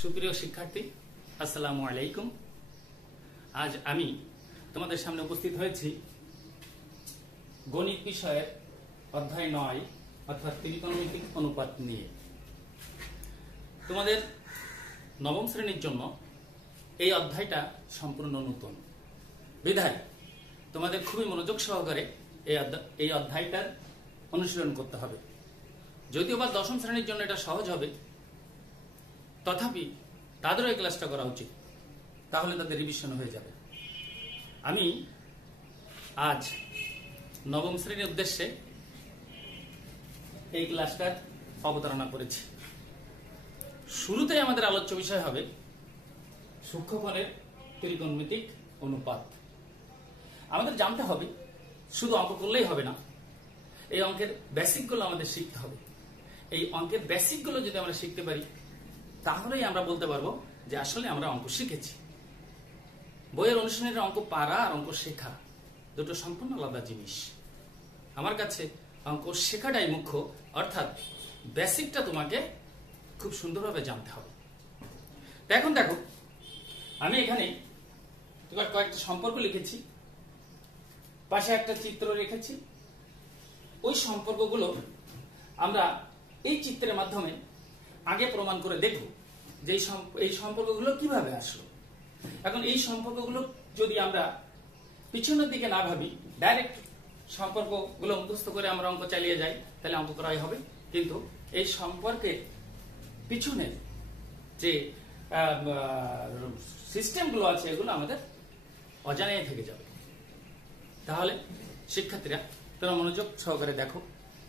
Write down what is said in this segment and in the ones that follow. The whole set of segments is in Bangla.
সুপ্রিয় শিক্ষার্থী, আসসালামু আলাইকুম। আজ আমি তোমাদের সামনে উপস্থিত হয়েছি গণিত বিষয়ের অধ্যায় 9 অর্থাৎ ত্রিকোণমিতিক অনুপাত নিয়ে। তোমাদের নবম শ্রেণীর জন্য এই অধ্যায়টা সম্পূর্ণ নতুন বিধায় তোমাদের খুবই মনোযোগ সহকারে এই অধ্যায়টার অনুশীলন করতে হবে। যদিও বা দশম শ্রেণীর জন্য এটা সহজ হবে, তথাপি তাদেরও এই ক্লাসটা করা উচিত, তাহলে তাদের রিভিশন হয়ে যাবে। আমি আজ নবম শ্রেণীর উদ্দেশ্যে এই ক্লাসটার অবতারণা করেছি। শুরুতেই আমাদের আলোচ্য বিষয় হবে সূক্ষ্মকোণের ত্রিকোণমিতিক অনুপাত। আমাদের জানতে হবে, শুধু অঙ্ক করলেই হবে না, এই অঙ্কের বেসিকগুলো আমাদের শিখতে হবে। এই অঙ্কের বেসিকগুলো যদি আমরা শিখতে পারি, তাহলেই আমরা বলতে পারবো যে আসলে আমরা অঙ্ক শিখেছি। বইয়ের অনুশীলনের অঙ্ক পারা আর অঙ্ক শেখা দুটো সম্পূর্ণ আলাদা জিনিস। আমার কাছে অঙ্ক শেখাটাই মুখ্য, অর্থাৎ বেসিকটা তোমাকে খুব সুন্দরভাবে জানতে হবে। এখন দেখো, আমি এখানে তোমার কয়েকটা সম্পর্ক লিখেছি, পাশে একটা চিত্র রেখেছি। ওই সম্পর্কগুলো আমরা এই চিত্রের মাধ্যমে আগে প্রমাণ করে দেখব যে এই সম্পর্কগুলো কিভাবে আসলো। এখন এই সম্পর্কগুলো যদি আমরা পিছনের দিকে না ভাবি, ডাইরেক্ট সম্পর্কগুলো মুখস্থ করে আমরা অঙ্ক চালিয়ে যাই, তাহলে অঙ্ক করাই হবে। কিন্তু এই সম্পর্কের পিছনে যে সিস্টেমগুলো আছে, এগুলো আমাদের অজানাই থেকে যাবে। তাহলে শিক্ষার্থীরা, তোমরা মনোযোগ সহকারে দেখো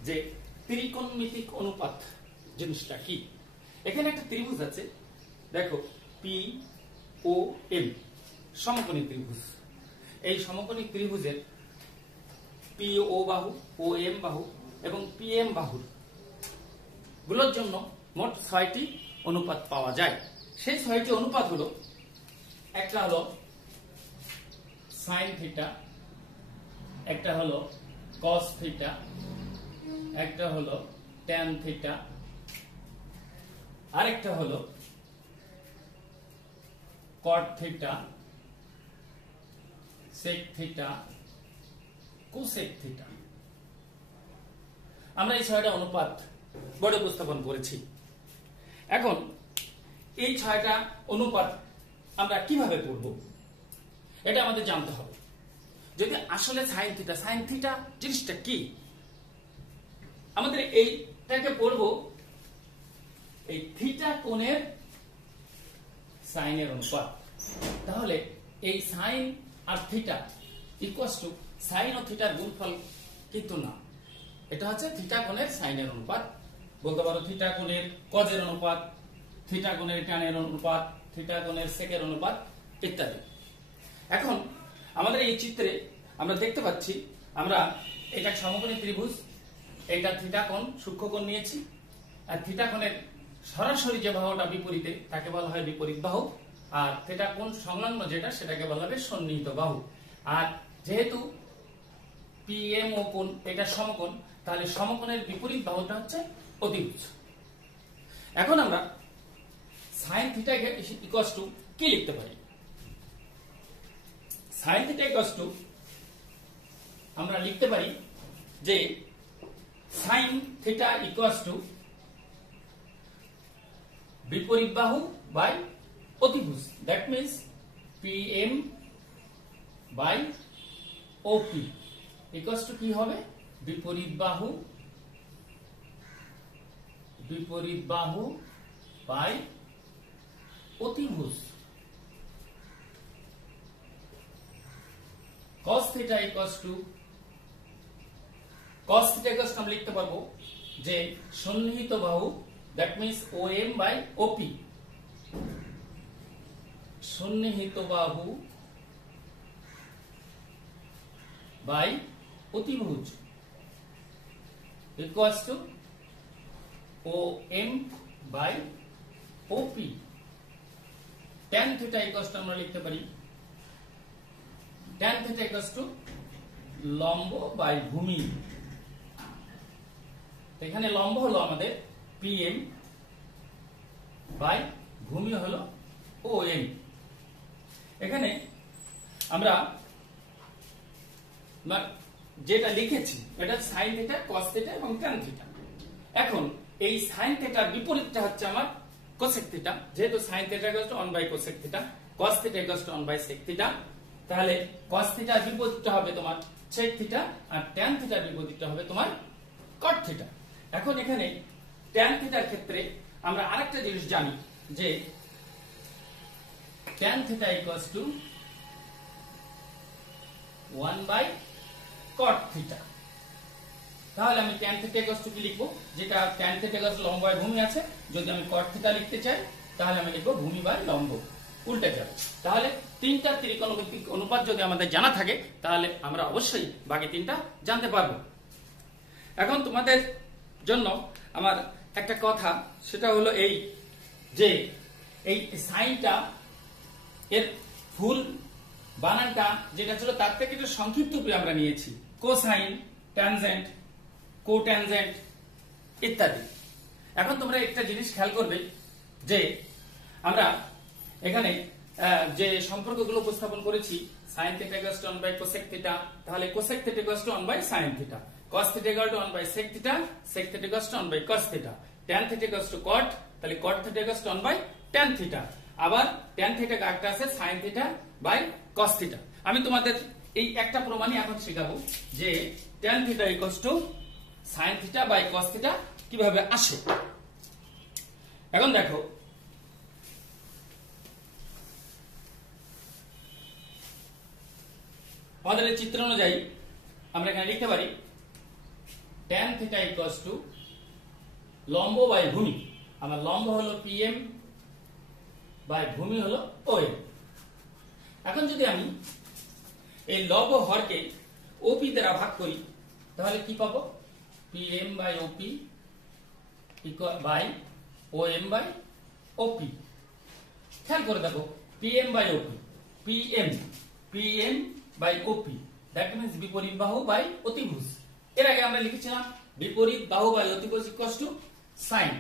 যে ত্রিকোণমিতিক অনুপাত জিনিসটা কি। এখানে একটা ত্রিভুজ আছে, দেখো পি ও এম, সমকোণী ত্রিভুজ। এই সমকোণী ত্রিভুজের পি ও বাহু, ও এম বাহু এবং পি এম বাহুর গুলোর জন্য মোট 6টি অনুপাত পাওয়া যায়। সেই 6টি অনুপাত হলো, একটা হলো সাইন থিটা, একটা হলো কস থিটা, একটা হলো ট্যান থিটা, আরেকটা হলো cot theta, sec theta, cosec theta. আমরা এই 6টা অনুপাত বোর্ডে উপস্থাপন করেছি। এখন এই 6টা অনুপাত আমরা কিভাবে করব, এটা আমাদের জানতে হবে। যদি আসলে সাইন থিটা জিনিসটা কি, আমাদের এইটাকে পড়ব এই থিটা কোণের সাইনের অনুপাত। তাহলে এই সাইন আর থিটা ইকুয়ালস টু সাইন ও থিটার গুণফল কিন্তু না, এটা হচ্ছে থিটা কোণের সাইনের অনুপাত। বলতে পারো থিটা কোণের কজের অনুপাত, থিটা কোণের ট্যানের অনুপাত, থিটা কোণের সেকের অনুপাত ইত্যাদি। এখন আমাদের এই চিত্রে আমরা দেখতে পাচ্ছি, আমরা এটা সমকোণী ত্রিভুজ, এটা থিটা কোণ সূক্ষ্মকোণ নিয়েছি, আর থিটা কোণের সরাসরি যে বাহুটা বিপরীতে তাকে বলা হয় বিপরীত বাহু, আর থিটা কোণ সংলগ্ন যেটা সেটাকে বলা হবে সন্নিহিত বাহু। আর যেহেতু পি এম ও কোণ এটা সমকোণ, তাহলে সমকোণের বিপরীত বাহুটা হচ্ছে অতিভুজ। এখন আমরা সাইন থিটা ইকুয়ালস টু কি লিখতে পারি? সাইন থিটা ইকুয়ালস টু আমরা লিখতে পারি যে সাইন থিটা ইকুয়ালস টু বিপরীত বাহু বাই অতিভুজ। That means P M by O P equals to কি হবে? বিপরীত বাহু বাই অতিভুজ। cos theta equals to আমরা লিখতে পারবো যে সন্নিহিত বাহু, that means OM by OP, সন্নিহিত বাহু বাই অতিভুজ equals to OM by OP। tan theta equals to আমরা লিখতে পারি tan theta equals to লম্ব বাই ভূমি। এখানে লম্ব হলো আমাদের PM বাই ভূমি হলো OM। এখানে আমরা যেটা লিখেছি এটা সাইন থিটা, কস থিটা এবং ট্যান থিটা। এখন এই সাইন থিটার বিপরীতটা হচ্ছে আমার কোসেক থিটা। যেহেতু sine theta equal to 1/কোসেক theta, cos theta equal to 1/সেক theta, তাহলে কস থিটার বিপরীতটা হবে তোমার সেক থিটা, আর ট্যান থিটার বিপরীতটা হবে তোমার কট থিটা। এখন এখানে ট্যান থিটার ক্ষেত্রে আমরা আরেকটা জিনিস জানি যে ট্যান থিটা ইকুয়াল টু 1/কট থিটা। তাহলে আমি ট্যান থিটা ইকুয়াল টু কি লিখবো, যেটা ট্যান থিটা ইকুয়াল টু লম্ব বাই ভূমি আছে, যদি আমি কট থিটা লিখতে চাই তাহলে আমি লিখবো ভূমি বাই লম্ব, উল্টে যাবে। তাহলে তিনটা ত্রিকোণমিতিক অনুপাত যদি আমাদের জানা থাকে তাহলে আমরা অবশ্যই বাকি তিনটা জানতে পারবো। এখন তোমাদের জন্য আমার একটা কথা, সেটা হলো এই যে এই সাইনটা এর ফুল বানানটা যেটা ছিল তার থেকে একটু সংক্ষিপ্ত করে আমরা নিয়েছি, কোসাইন, ট্যানজেন্ট, কোট্যানজেন্ট ইত্যাদি। এখন তোমরা একটা জিনিস খেয়াল করবে যে আমরা এখানে যে সম্পর্কগুলো উপস্থাপন করেছি, sine theta equal to 1/কোসেক theta, তাহলে cosec theta equal to sine theta, cos theta equal to 1/সেক theta, sec theta equal to cos theta, tan theta equal to cot, তাহলে cot theta equal to tan theta, আবার ট্যান থিটা কাটটা আছে sine theta by cos theta. আমি তোমাদের এই একটা প্রমাণই এখন শেখাবো যে tan theta equal to sine theta by cos theta কিভাবে আসে। এখন দেখো আমাদের এই চিত্র অনুযায়ী আমরা এখানে লিখতে পারি ট্যান থিটা ইকুয়াল টু লম্ব বাই ভূমি। আমার লম্ব হলো PM বাই ভূমি হলো OM। এখন যদি আমি এই লব হরকে OP দ্বারা ভাগ করি তাহলে কি পাবো, PM by OP equal by OM by OP। খেয়াল করে দেখো PM by OP, PM by OP, that means বিপরীত বাহু বাই অতিভুজ। এর আগে আমরা লিখেছিলাম বিপরীত বাহু বাই অতিভুজ ইকুয়াল টু সাইন,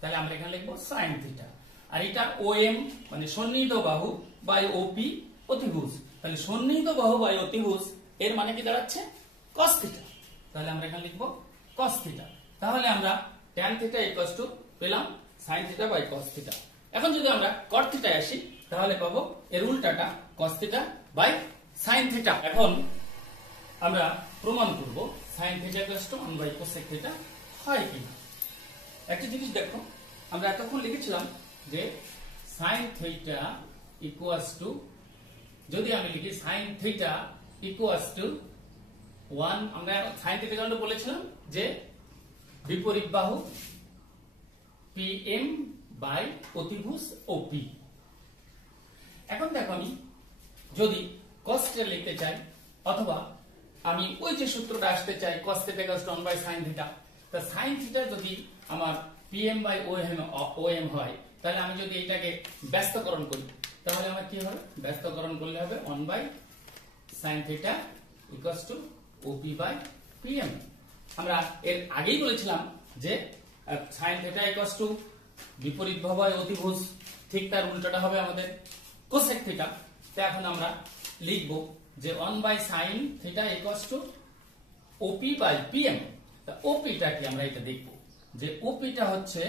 তাহলে আমরা এখানে লিখবো সাইন থিটা। আর এটা OM মানে সন্নিহিত বাহু বাই OP অতিভুজ, তাহলে সন্নিহিত বাহু বাই অতিভুজ এর মানে কি দাঁড়াচ্ছে কস থিটা, তাহলে আমরা এখানে লিখবো কস থিটা। তাহলে আমরা ট্যান থিটা ইকুয়াল টু পেলাম sine theta by cos theta. এখন যদি আমরা কট থিটায় আসি তাহলে পাবো এর উল্টাটা cos theta by sine theta. এখন আমরা প্রমাণ করব sine theta equal to 1/কোসেক theta হয় কিনা। একটা জিনিস দেখো, আমরা এতক্ষণ লিখেছিলাম যে সাইন থিটা ইকুয়াল টু, যদি আমি লিখি সাইন থিটা ইকুয়াল টু 1, আমরা সাইন থিটা কারণে বলেছিলাম যে বিপরীত বাহু PM বাই অতিভুজ OP। এখন দেখো আমি যদি cos থিটা লিখতে চাই অথবা আমি ওই যে সূত্রটা আসতে চাই cos theta equal to 1/sin theta, তা sin থিটা যদি আমার PM বাই OM হয় তাহলে আমি যদি এটাকে ব্যস্তকরণ করি তাহলে আমার কি হবে, ব্যস্তকরণ করলে হবে 1/sin theta equal to OP by PM। আমরা এর আগেই বলেছিলাম যে sin থিটা ইকুয়াল টু বিপরীত বাহু বাই অতিভুজ, ঠিক তার উল্টোটা হবে আমাদের কোসেক থিটা। তো এখন আমরা লিখব যে 1/sin theta equal to OP by PM। তা OP টা কি আমরা এটা দেখব যে OP টা হচ্ছে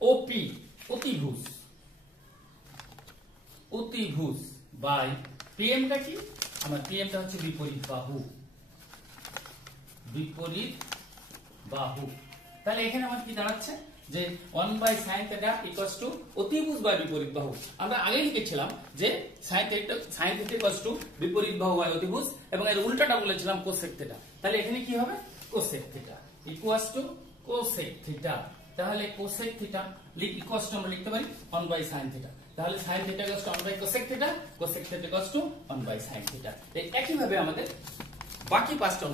OP অতিভুজ, অতিভুজ বাই PM টা কি, আমার PM টা হচ্ছে বিপরীত বাহু, বিপরীত বাহু। তাহলে এখানে আমার কি দাঁড়াচ্ছে যে 1/sin থিটা ইকুয়াল টু অতিভুজ বাই বিপরীত বাহু। আমরা আগে লিখেছিলাম যে sin থিটা ইকুয়াল টু বিপরীত বাহু বাই অতিভুজ এবং এর উল্টাটা বলেছিলাম কোসেক থিটা। তাহলে এখানে কি হবে, cosec theta equal to cosec theta. তাহলে কোসেক থিটা ইকুয়াল টু আমরা লিখতে পারি 1/sin থিটা। তাহলে sin theta equal to 1/কোসেক theta, cosec theta equal to 1/sin theta. এই একই ভাবে আমাদের বাকি পাঁচটা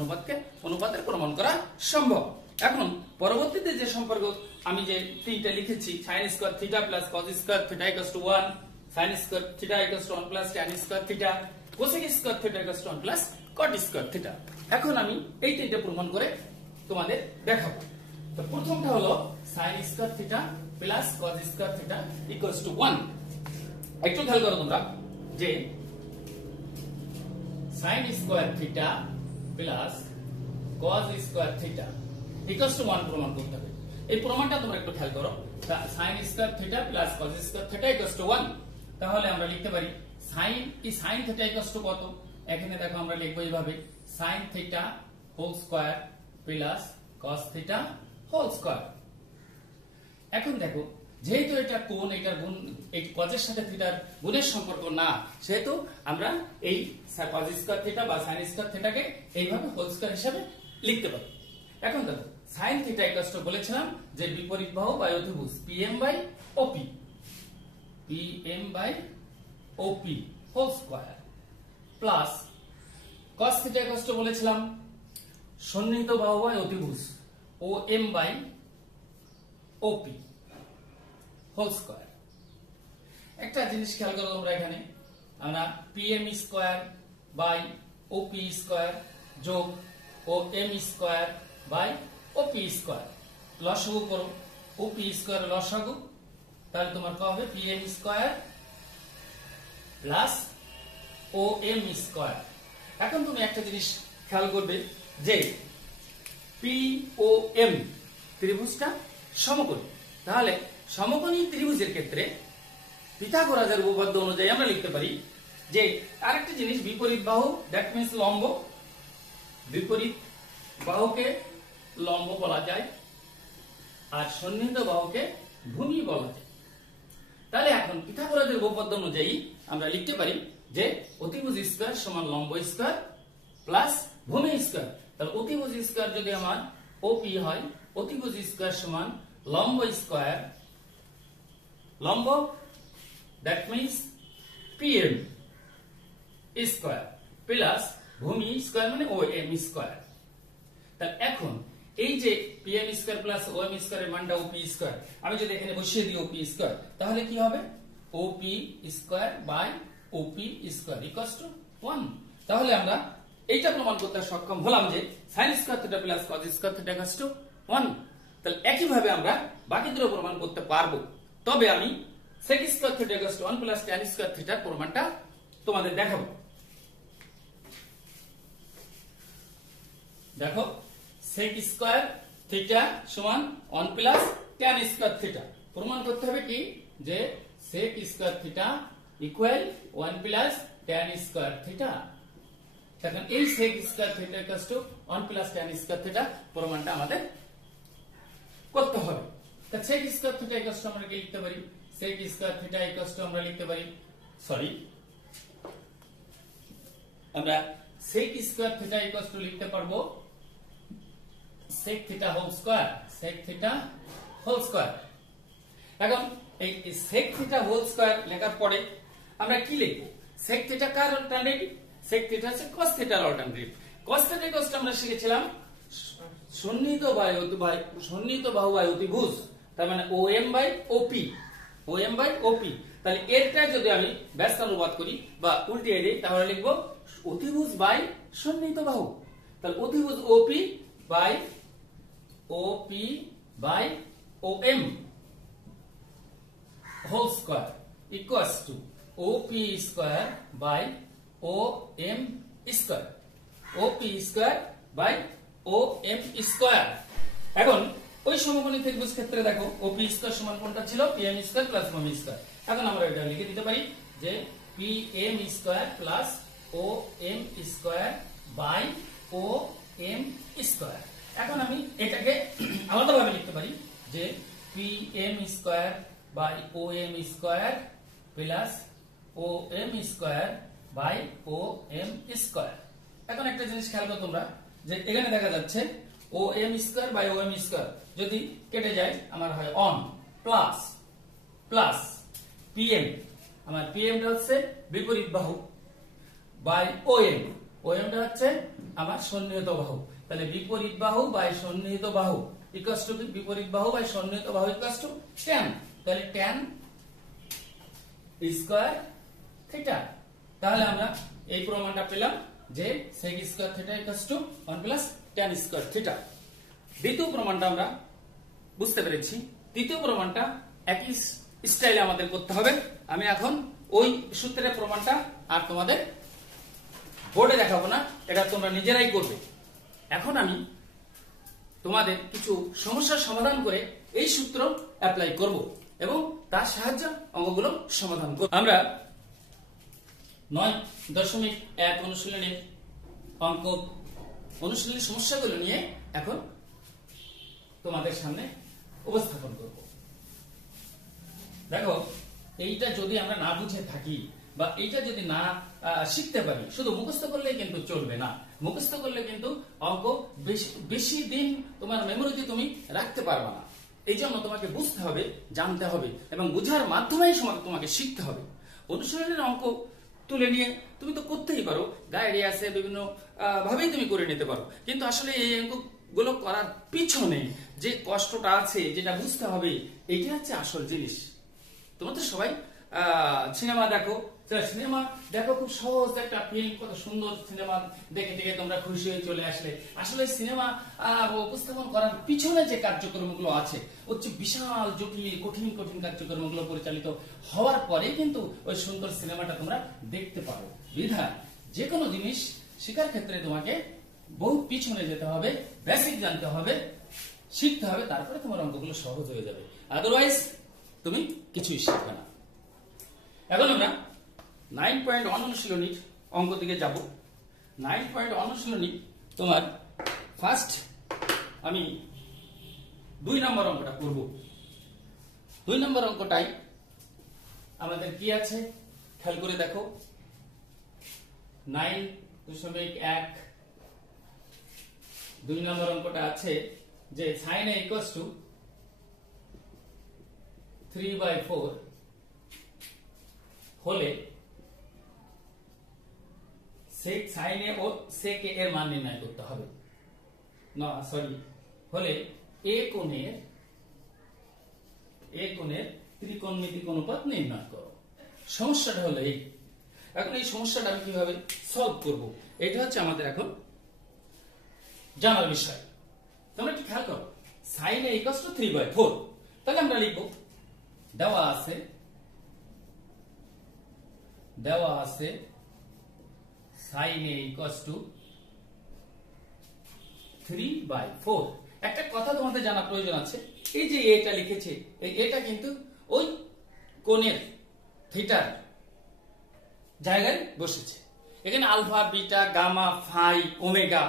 অনুপাতের প্রমাণ করা সম্ভব। এখন পরবর্তীতে যে সম্পর্ক আমি যে তিনটা লিখেছি, sin square theta plus cos square theta equal to 1, sin square theta equal to 1 plus tan square theta, cosec square theta equal to 1 plus cot square theta. এখন আমি এই তিনটা প্রমাণ করে তোমাদের দেখাবো। তো প্রথমটা হলো sin square theta plus cos square theta equals to 1। একটু খেয়াল করো তোমরা যে sin square theta plus cos square theta equals to 1 প্রমাণ করতে হবে। এই প্রমাণটা তোমরা একটু খেয়াল করো। sin square theta plus cos square theta equals to 1। তাহলে আমরা লিখতে পারি sin থিটা ইকুয়ালস টু কত? এখানে দেখো আমরা লিখবো এইভাবে sin theta whole square plus cos theta whole square. এখন দেখো যেহেতু এটা কোণ, এটার গুণ এই কজের সাথে থিটার গুণের সম্পর্ক না, সেহেতু আমরা এই cos স্কয়ার থিটা বা sin স্কয়ার থিটাকে এইভাবে হোল স্কয়ার হিসেবে লিখতে পারি। এখন দেখো sin থিটা ইকুয়ালস টু বলেছিলাম যে বিপরীত বাহু বা অতিভুজ PM by OP whole square plus cos theta equals to বলেছিলাম সন্নিহিত বাহু বা অতিভুজ OM by OP whole square. একটা জিনিস খেয়াল করো তোমরা, এখানে আমরা PM square by OP square যোগ OM square by OP square লসাগু করো, OP স্কয়ার লসাগু, তাহলে তোমার কত হবে PM square plus OM square. এখন তুমি একটা জিনিস খেয়াল করবে যে POM ত্রিভুজটা সমকোণী, তাহলে সমকোণী ত্রিভুজের ক্ষেত্রে পিথাগোরাসের উপপাদ্য অনুযায়ী আমরা লিখতে পারি যে আরেকটা জিনিস বিপরীত বাহু দ্যাট মিন্স লম্ব, বিপরীত বাহুকে লম্ব বলা যায় আর সন্নিহিত বাহুকে ভূমি বলা যায়। তাহলে এখন পিথাগোরাসের উপপাদ্য অনুযায়ী আমরা লিখতে পারি যে অতিভুজ স্কয়ার সমান লম্ব স্কয়ার প্লাস ভূমি স্কয়ার। তাহলে অতিভুজ স্কয়ার যদি আমার OP হয়, অতিভুজ স্কয়ার সমান লম্ব স্কয়ার, লম্ব that means PM square plus ভূমি স্কয়ার মানে OM স্কয়ার। তাহলে এখন এই যে PM স্কয়ার প্লাস OM স্কয়ারের মানটা OP স্কয়ার, আমি যদি এখানে বসিয়ে দিই OP স্কয়ার, তাহলে কি হবে OP square by OP square equals to 1। তাহলে আমরা এইটা প্রমাণ করতে সক্ষম হলাম যে sin square theta plus cos square theta equals to 1। তাহলে একই ভাবে আমরা বাকি দুটো প্রমাণ করতে পারবো, তবে আমি sec square theta equals to 1 plus tan square থিটার প্রমাণটা তোমাদের দেখাবো। দেখো sec স্কয়ার থিটা সমান 1 প্লাস tan স্কয়ার থিটা প্রমাণ করতে হবে কি যে sec square theta equal 1 plus tan square theta. এখন এই sec square theta equals to 1 plus tan square theta প্রমাণটা আমাদের করতে হবে। তা sec square theta equals to আমরা কি লিখতে পারি? sec square theta equals to আমরা লিখতে পারি আমরা sec square theta equals to লিখতে পারবো sec theta whole square, sec theta whole square. এখন এই sec থিটা হোল স্কয়ার লেখার পরে আমরা কি লিখব? sec থিটা কার অল্টারনেটিভ? sec থিটা হচ্ছে cos থিটার alternative. cos theta equals to আমরা শিখেছিলাম সন্নিহিত বাহু বাই অতিভুজ, তার মানে OM বাই OP। তাহলে এরটা যদি আমি ব্যস্ত অনুবাদ করি বা উল্টিয়ে দিই, তাহলে লিখব অতিভুজ বাই সন্নিহিত বাহু। তাহলে অতিভুজ OP by OM whole square equals to OP square by OM square, OP square by OM square. এখন ওই সমকোণী ত্রিভুজ ক্ষেত্রে দেখো OP স্কয়ার সমান কোনটা ছিল? PM স্কয়ার প্লাস ভূমি স্কয়ার। এখন আমরা এটা লিখে দিতে পারি যে PM square plus OM square by OM square. এখন আমি এটাকে আলাদাভাবে লিখতে পারি যে PM square by OM square plus OM square by OM square. এখন একটা জিনিস খেয়াল করো তোমরা যে এখানে দেখা যাচ্ছে OM square by OM square যদি কেটে যায় আমার হয় অন প্লাস PM, আমার PM টা হচ্ছে বিপরীত বাহু বাই OM টা হচ্ছে আমার সন্নিহিত বাহু। তাহলে বিপরীত বাহু বাই সন্নিহিত বাহু ইকুয়ালস টু বিপরীত বাহু বাই সন্নিহিত বাহু ইকুয়ালস টু tan। তাহলে tan স্কয়ার থিটা। তাহলে আমরা এই প্রমাণটা পেলাম যে sec square theta equals to 1 plus tan square theta. দ্বিতীয় প্রমাণটা আমরা বুঝতে পেরেছি। তৃতীয় প্রমাণটা একই স্টাইলে আমাদের করতে হবে। আমি এখন ওই সূত্রের প্রমাণটা আর তোমাদের বোর্ডে দেখাবো না, এটা তোমরা নিজেরাই করবে। এখন আমি তোমাদের কিছু সমস্যার সমাধান করে এই সূত্র অ্যাপ্লাই করব এবং তার সাহায্যে অঙ্কগুলো সমাধান করব। আমরা 9.1 অনুশীলনের অঙ্ক অনুশীলনের সমস্যাগুলো নিয়ে এখন তোমাদের সামনে উপস্থাপন করব। দেখো, এইটা যদি আমরা না বুঝে থাকি বা এইটা যদি না শিখতে পারি, শুধু মুখস্থ করলে কিন্তু চলবে না। মুখস্থ করলে কিন্তু অঙ্ক বেশি দিন তোমার মেমোরিতে তুমি রাখতে পারবে না। এই জন্য তোমাকে বুঝতে হবে, জানতে হবে এবং বুঝার মাধ্যমেই তোমাকে শিখতে হবে। অনুশীলনের অঙ্ক তুলে নিয়ে তুমি তো করতেই পারো, গাইডে আছে, বিভিন্ন ভাবেই তুমি করে নিতে পারো, কিন্তু আসলে এই অঙ্কগুলো করার পিছনে যে কষ্টটা আছে, যেটা বুঝতে হবে, এইটা হচ্ছে আসল জিনিস। তোমরা তো সবাই সিনেমা দেখো, সিনেমা দেখো, খুব সহজ একটা ফিল্ম, কত সুন্দর সিনেমা দেখে দেখে তোমরা খুশি হয়ে চলে আসলে। আসলে সিনেমা উপস্থাপন করার পিছনে যে কার্যক্রমগুলো আছে হচ্ছে বিশাল জটিল কঠিন কঠিন কার্যক্রমগুলো পরিচালিত হওয়ার পরে কিন্তু ওই সুন্দর সিনেমাটা তোমরা দেখতে পারো। বিধায় যে কোনো জিনিস শেখার ক্ষেত্রে তোমাকে বহু পিছনে যেতে হবে, বেসিক জানতে হবে, শিখতে হবে, তারপরে তোমার অঙ্কগুলো সহজ হয়ে যাবে। আদারওয়াইজ তুমি কিছুই শিখবে না। এখন আমরা 9.1 অনুশীলনীর অঙ্ক দিকে যাব। 9.1 অনুশীলনী তোমার ফার্স্ট আমি 2 নম্বর অঙ্কটা করব। 2 নম্বর অঙ্কটাই আমাদের কি আছে খেয়াল করে দেখো। 9.1 2 নম্বর অঙ্কটা আছে যে sin a equals to 3/4 হলে sec sin a O sec a এর মান নির্ণয় করতে হবে। না সরি, হলে a কোণের ত্রিকোণমিতিক অনুপাত নির্ণয় করো। সমস্যাটা হলো এই। এখন এই সমস্যাটা আমি কিভাবে সলভ করব, এটা হচ্ছে আমাদের এখন জানার বিষয়। তোমরা একটু খেয়াল করো, sin a equals to 3/4, তাহলে আমরা লিখব দেওয়া আছে sin a equals to 3/4। একটা কথা তোমাদের জানা প্রয়োজন আছে, এই যে এটা লিখেছে, এই এটা কিন্তু ওই কোণের থিটার জায়গায় বসেছে। এখানে alpha, beta, gamma, phi, omega,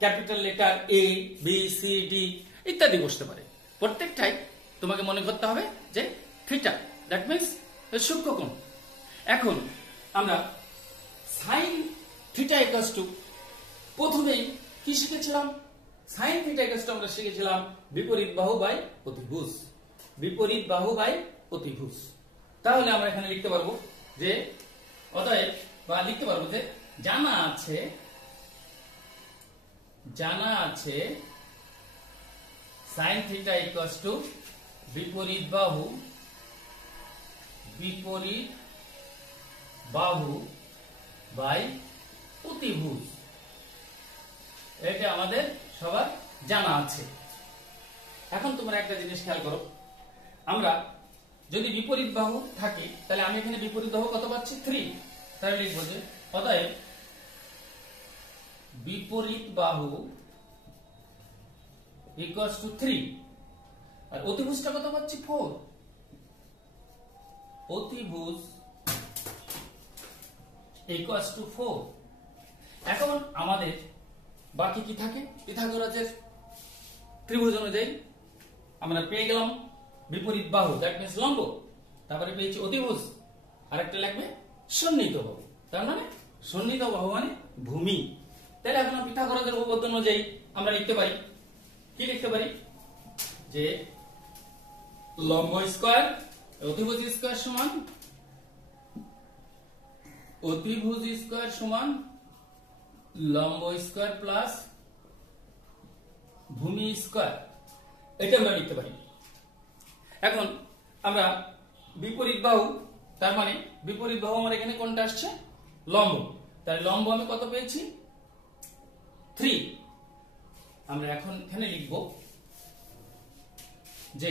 capital letter A, B, C, D ইত্যাদি বসতে পারে। প্রত্যেকটাই তোমাকে মনে করতে হবে যে থিটা, দ্যাট মিন্স সূক্ষ্মকোণ। এখন আমরা সাইন থিটা ইকুয়ালস টু, প্রথমেই কি শিখেছিলাম? সাইন থিটা ইকুয়ালস টু আমরা শিখেছিলাম বিপরীত বাহু বাই অতিভুজ। বিপরীত বাহু বাই অতিভুজ। তাহলে আমরা এখানে লিখতে পারবো যে অতএব, বা লিখতে পারবো যে জানা আছে সাইন থিটা ইকুয়ালস টু বিপরীত বাহু বাই অতিভুজ। এটা আমাদের সবার জানা আছে। এখন তোমরা একটা জিনিস খেয়াল করো, আমরা যদি বিপরীত বাহু থাকে তাহলে আমি এখানে বিপরীত বাহু কত পাচ্ছি? 3। তাহলে লিখবো যে অতএব বিপরীত বাহু ইকুয়ালস টু 3, আর অতিভুজটা কত পাচ্ছি? 4। অতিভুজ ইকুয়ালস টু 4। এখন আমাদের বাকি কি থাকে? পিথাগোরাসের ত্রিভুজ অনুযায়ী আমরা পেয়ে গেলাম বিপরীত বাহু, দ্যাট মিন্স লম্ব, তারপরে পেয়েছি অতিভুজ, আরেকটা লাগবে সন্নিহিত বাহু, তার মানে সন্নিহিত বাহু মানে ভূমি। তাহলে এখন পিথাগোরাসের উপপাদ্য অনুযায়ী আমরা লিখতে পারি, কি লিখতে পারি? যে লম্ব স্কয়ার অতিভুজ স্কয়ার সমান লম্ব স্কয়ার প্লাস ভূমি স্কয়ার, এটা আমরা লিখতে পারি। এখন আমরা বিপরীত বাহু, তার মানে বিপরীত বাহু আমার এখানে কোনটা আসছে? লম্ব। তাহলে লম্ব আমি কত পেয়েছি? 3। আমরা এখন এখানে লিখব যে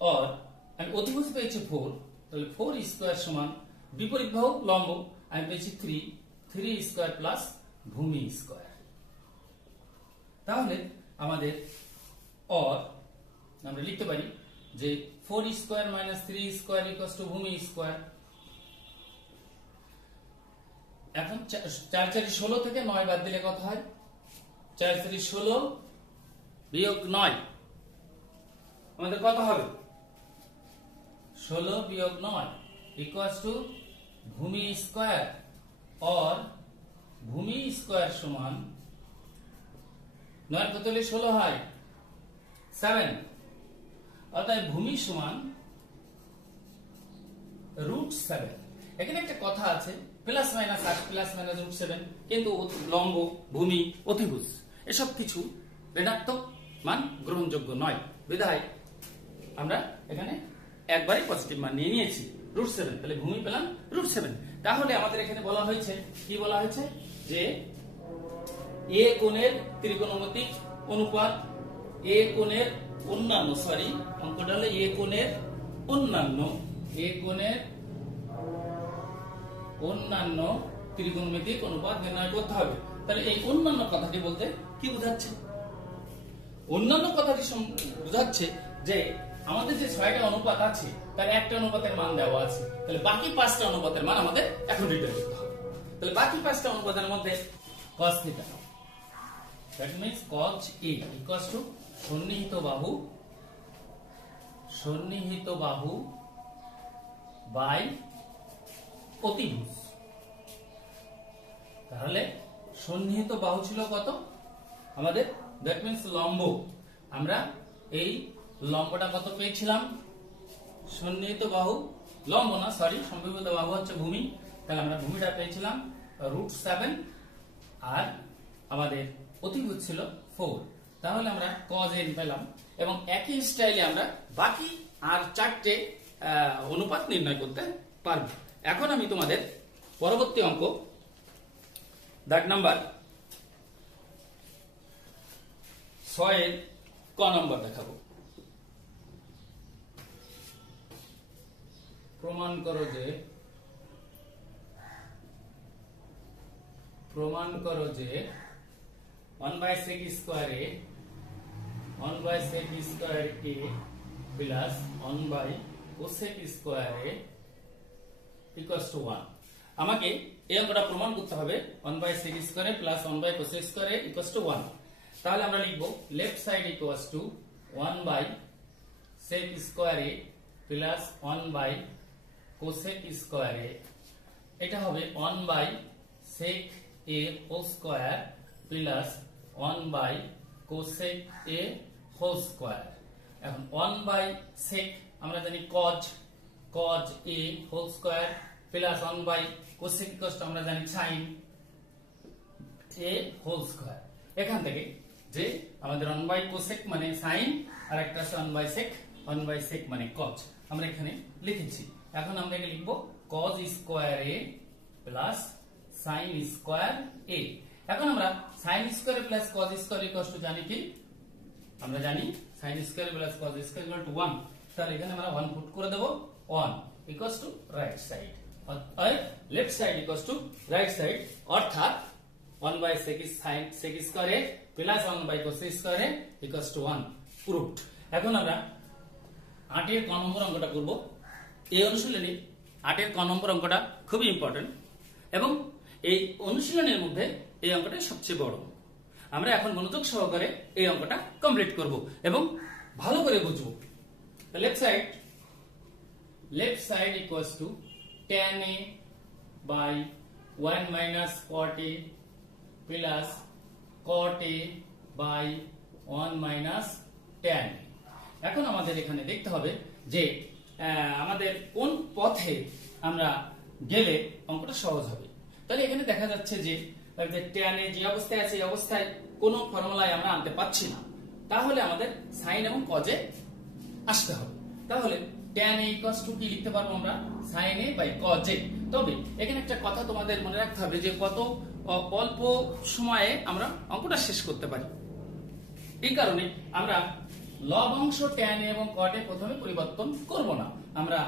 অর আমি অতিভুজ পেয়েছি 4, তাহলে 4 স্কয়ার সমান বিপরীত বাহু লম্ব আমি পেয়েছি 3 স্কয়ার প্লাস ভূমি স্কয়ার। তাহলে আমাদের অর আমরা লিখতে পারি যে 4 square minus 3 square equals two ভূমি স্কয়ার। এখন 4 4 16 থেকে 9 বাদ দিলে কত হয়? 4 4 16 বিয়োগ 9 আমাদের কত হবে? 16 বিয়োগ 9 ইকুয়ালস টু ভূমি স্কয়ার और ভূমি স্কয়ার সমান 9 কত হলে 16 হয় 7, অতএব ভূমি সমান √7। এখানে একটা কথা আছে প্লাস মাইনাস 8 প্লাস মাইনাস √7, কিন্তু লম্ব ভূমি অতিভুজ এসব কিছু ঋণাত্মক মান গ্রহণযোগ্য নয়, বিধায় আমরা এখানে একবারই পজিটিভ মান নিয়ে নিয়েছি √7। তাহলে ভূমি পেলাম √7। তাহলে আমাদের এখানে বলা হয়েছে কি বলা হয়েছে যে এ কোণের ত্রিকোণমিতিক অনুপাত এ কোণের অন্যান্য অঙ্কটা হলো এ কোণের অন্যান্য ত্রিকোণমিতিক অনুপাত নির্ণয় করতে হবে। তাহলে এই অন্যান্য কথাটি বলতে কি বোঝাচ্ছে? অন্যান্য কথাটি বোঝাচ্ছে যে আমাদের যে 6টা অনুপাত আছে তার একটা অনুপাতের মান দেওয়া আছে, তাহলে বাকি 5টা অনুপাতের মান আমাদের এখন রিটার্ন করতে হবে। তাহলে বাকি 5টা অনুপাতের মধ্যে cos θ, that means cos A equals to সন্নিহিত বাহু বাই অতিভুজ। তাহলে সন্নিহিত বাহু ছিল কত আমাদের? that means লম্ব। আমরা এই লম্বটা কত পেয়েছিলাম? সন্নিহিত বাহু লম্ব না, সমভিভূত বাহু হচ্ছে ভূমি, তাহলে আমরা ভূমিটা পেয়েছিলাম √7 আর আমাদের অতিভুজ ছিল 4। তাহলে আমরা cos n পেলাম এবং একই স্টাইলে আমরা বাকি আর 4টে অনুপাত নির্ণয় করতে পারব। এখন আমি তোমাদের পরবর্তী অঙ্ক দাগ নাম্বার 6 এর ক নম্বর দেখাবো। প্রমাণ করো যে 1/sec square a 1/sec square a plus 1/cosec square a equals to 1। আমাকে এই অঙ্কটা প্রমাণ করতে হবে 1/sec square a plus 1/cosec square a equals to 1। তাহলে আমরা লিখব left side equals to 1/sec square a plus 1/cosec square a। এটা হবে 1/sec a whole square plus 1/cosec a whole square. এখন 1/sec আমরা জানি cos a whole square plus 1/cosec equals to আমরা জানি sin a হোল স্কয়ার। এখান থেকে যে আমাদের 1/cosec মানে sin আর একটা আছে 1/sec মানে cos, আমরা এখানে লিখেছি। এখন আমরা এখানে লিখব cos square a plus sin square a। এখন আমরা sin square plus cos square equals to জানি কি? আমরা জানি sin square plus cos square equal to 1। তাহলে এখানে আমরা 1 পুট করে দেব, 1 ইকুয়ালস টু রাইট সাইড আর left side equals to right side, অর্থাৎ 1/sec square a plus 1/cosec square a equals to 1 proved. এখন আমরা 8 এর ক নম্বর অঙ্কটা করব। এই অনুশীলনী 8 এর ক নম্বর অঙ্কটা খুবই ইম্পর্টেন্ট এবং এই অনুশীলনের মধ্যে এই অঙ্কটা সবচেয়ে বড়। আমরা এখন মনোযোগ সহকারে এই অঙ্কটা কমপ্লিট করব এবং ভালো করে বুঝব। Left side equals to tan a by 1 minus cot a plus cot a by 1 minus tan a। এখন আমাদের এখানে দেখতে হবে যে আমাদের কোন পথে আমরা গেলে অঙ্কটা সহজ হবে। তাহলে এখানে দেখা যাচ্ছে যে tan a যে অবস্থায় আছে এই অবস্থায় কোনো ফর্মুলায় আমরা আনতে পারছি না, তাহলে আমাদের sin এবং cos a আসতে হবে। তাহলে tan a ইকুয়ালস টু কি লিখতে পারবো আমরা? sin a by cos a। তবে এখানে একটা কথা তোমাদের মনে রাখতে হবে যে কত অল্প সময়ে আমরা অঙ্কটা শেষ করতে পারি। এই কারণে আমরা লব অংশ tan a এবং cot a প্রথমে পরিবর্তন করব না, আমরা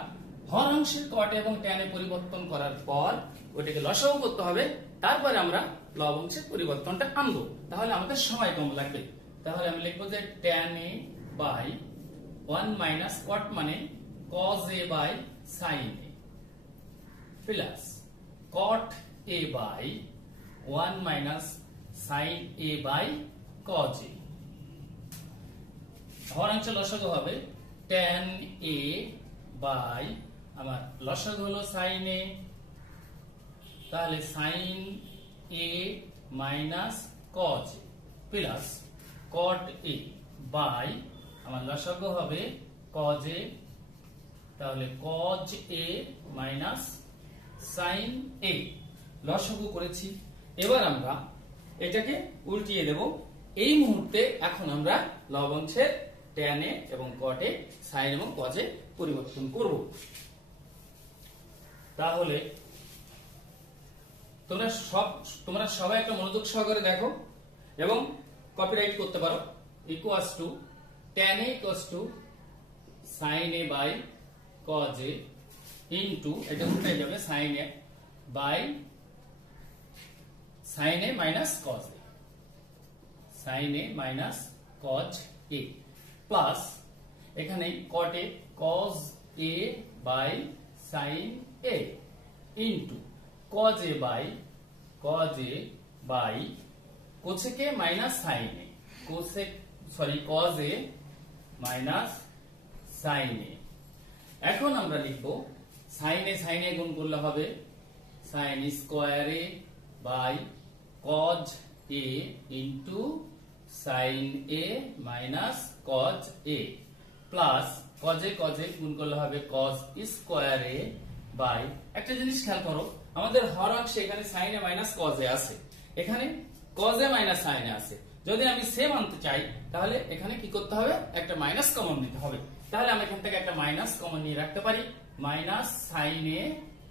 হর অংশের cot a এবং tan a পরিবর্তন করার পর ওটাকে লসাগু করতে হবে, তারপরে আমরা লব অংশের পরিবর্তনটা আনবো, তাহলে আমাদের সময় কম লাগবে। তাহলে আমি লিখবো যে tan a by 1 minus cot মানে cos a by sin a plus cot a by 1 minus sin a by cos a। হরাংশ লসাগু হবে tan a বাই আমার লসাগু হলো sin a, তাহলে sin a minus cos a plus cot a by আমার লসাগু হবে cos a, তাহলে cos a minus sin a লসাগু করেছি। এবার আমরা এটাকে উল্টিয়ে দেব। এই মুহূর্তে এখন আমরা লবংশের tan a এবং cot a sin এবং cos a পরিবর্তন করব। তাহলে তোমরা সবাই একটা মনোযোগ সহকারে দেখো এবং কপিরাইট করতে পারো। Equals to tan a equals to sin a by cos a into এটা উল্টে যাবে sin a by sin a minus cos a, sin a minus cos a plus এখানে cot a cos a by sin a into cos a by cos a by cosec a minus sin a, cos a minus sin a। এখন আমরা লিখব sin a গুণ করলে হবে sin square a by cos a into sin a minus cos a plus cos a গুণ করলে হবে cos স্কয়ার a বাই, একটা জিনিস খেয়াল করো, আমাদের হর অংশে এখানে sin a minus cos a আছে, এখানে cos a minus sin a আছে। যদি আমি সেম আনতে চাই তাহলে এখানে কি করতে হবে, একটা মাইনাস কমন নিতে হবে। তাহলে আমি এখান থেকে একটা মাইনাস কমন নিয়ে রাখতে পারি, minus sin a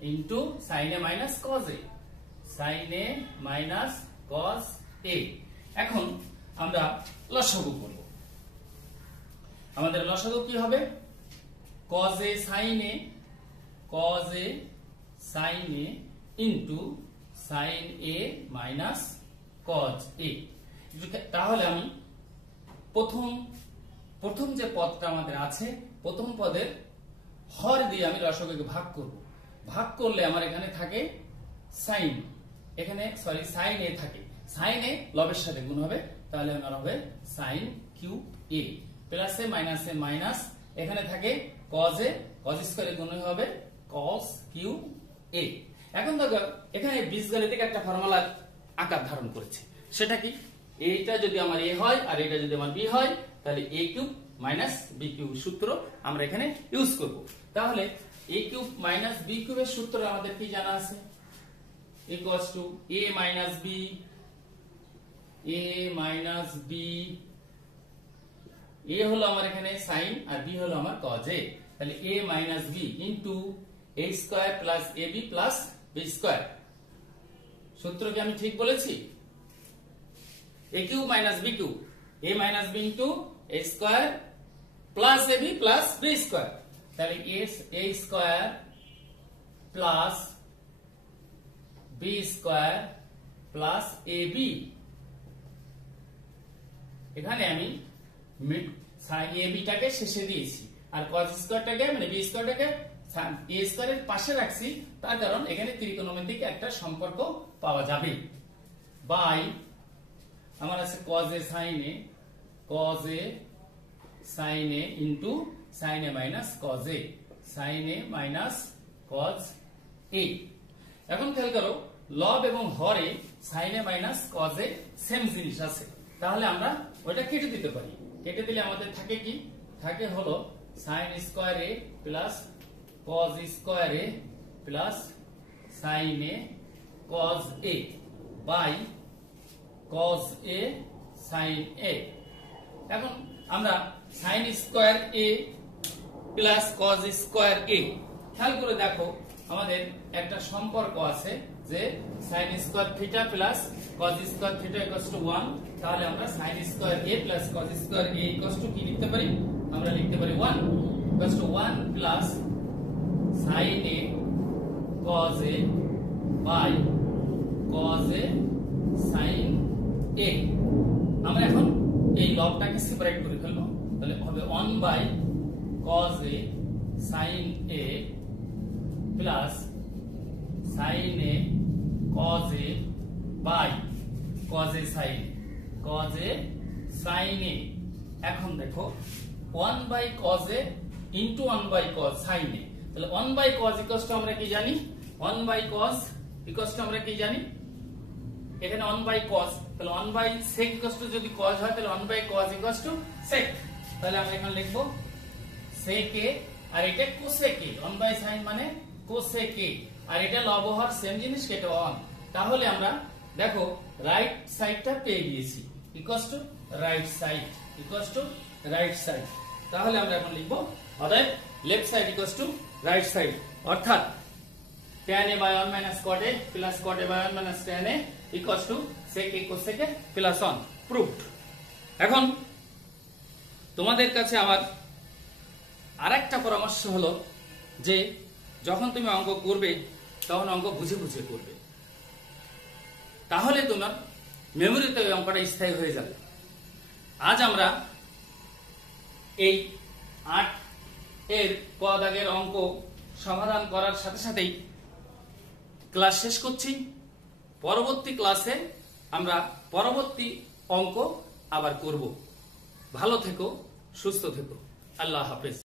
into sin a minus cos a, sin a minus cos a। এখন আমরা লসাগু করব। আমাদের লসাগু কি হবে, cos a sin a into sin a minus cos a। তাহলে আমি প্রথম যে পদটা আমাদের আছে, প্রথম পদের হর দিয়ে আমি লসাগুকে ভাগ করব। ভাগ করলে আমার এখানে থাকে sin, এখানে sin a থাকে, sin a লবের সাথে গুণ হবে, তাহলে আমার হবে sin cube a plus a minus a minus, এখানে থাকে cos a, cos স্কয়ারে গুণ হবে cos কিউব a। এখন দেখো এখানে বীজগণিতিক একটা ফর্মুলা আকার ধারণ করেছে, সেটা কি, এইটা যদি আমার a হয় আর এটা যদি আমার b হয় তাহলে a cube minus b cube সূত্র আমরা এখানে ইউজ করব। তাহলে a কিউব মাইনাস b কিউবের সূত্র আমাদের কি জানা আছে, equals to a minus b, a হলো আমার এখানে sin আর b হলো আমার cos a, তাহলে a minus b into a square plus ab plus b square. সূত্র কি আমি ঠিক বলেছি, a cube minus b cube, a minus b into a square plus ab plus b square, তাহলে a square plus b square plus ab। এখানে আমি ab টাকে শেষে দিয়েছি আর cos স্কয়ারটাকে মানে b স্কয়ারটাকে a স্কয়ারের পাশে রাখছি, তার কারণ এখানে ত্রিকোণমিতিক একটা সম্পর্ক পাওয়া যাবে। বাই আমার আছে cos a sin a into sin a minus cos a, sin a minus cos a। এখন খেয়াল করো লব এবং হরে sin a minus cos a same জিনিস আছে, তাহলে আমরা ওটা কেটে দিতে পারি। কেটে দিলে আমাদের থাকে কি, থাকে হলো sin square a plus cos square a plus sin a cos a by cos a sin a। এখন আমরা sin square a plus cos square a খেয়াল করে দেখো, আমাদের একটা সম্পর্ক আছে যে sin square theta plus cos square theta equals to 1, তাহলে আমরা sin square a plus cos square a equals to কি লিখতে পারি? আমরা লিখতে পারি 1 equals to 1 plus sin a cos a by cos a sin a। আমরা এখন এই লবটাকে সেপারেট করে ফেলবো, তাহলে হবে 1 by cos a sin a plus sin a cos a by cos a sin a। এখন দেখো 1 by cos a into 1 by cos sin a, তাহলে 1 বাই cos ইকুয়ালস টু আমরা কি জানি? 1 বাই cos ইকুয়ালস টু আমরা কি জানি? এখানে 1 বাই cos, তাহলে 1 বাই sec ইকুয়ালস টু যদি cos হয় তাহলে 1 by cos equals to sec, তাহলে আমরা এখানে লিখব sec a, আর এটা cosec a। 1 বাই sin মানে cosec a, আর এটা লব হওয়ার সেম জিনিস, এটা 1। তাহলে আমরা দেখো রাইট সাইডটা পেয়ে গিয়েছি, ইকুয়ালস টু রাইট সাইড, তাহলে আমরা এখন লিখব অতএব left side equals to right side, অর্থাৎ tan a by 1 minus cot a plus cot a by 1 minus tan a equals to sec a cosec a plus 1 proved। এখন তোমাদের কাছে আমার আরেকটা পরামর্শ হলো যে যখন তুমি অঙ্ক করবে তখন অঙ্ক বুঝে বুঝে করবে, তাহলে তোমার মেমোরিতে ওই অঙ্কটা স্থায়ী হয়ে যাবে। আজ আমরা এই 8 এর ক দাগের অঙ্ক সমাধান করার সাথে সাথেই ক্লাস শেষ করছি। পরবর্তী ক্লাসে আমরা পরবর্তী অঙ্ক আবার করব। ভালো থেকো, সুস্থ থেকো, আল্লাহ হাফেজ।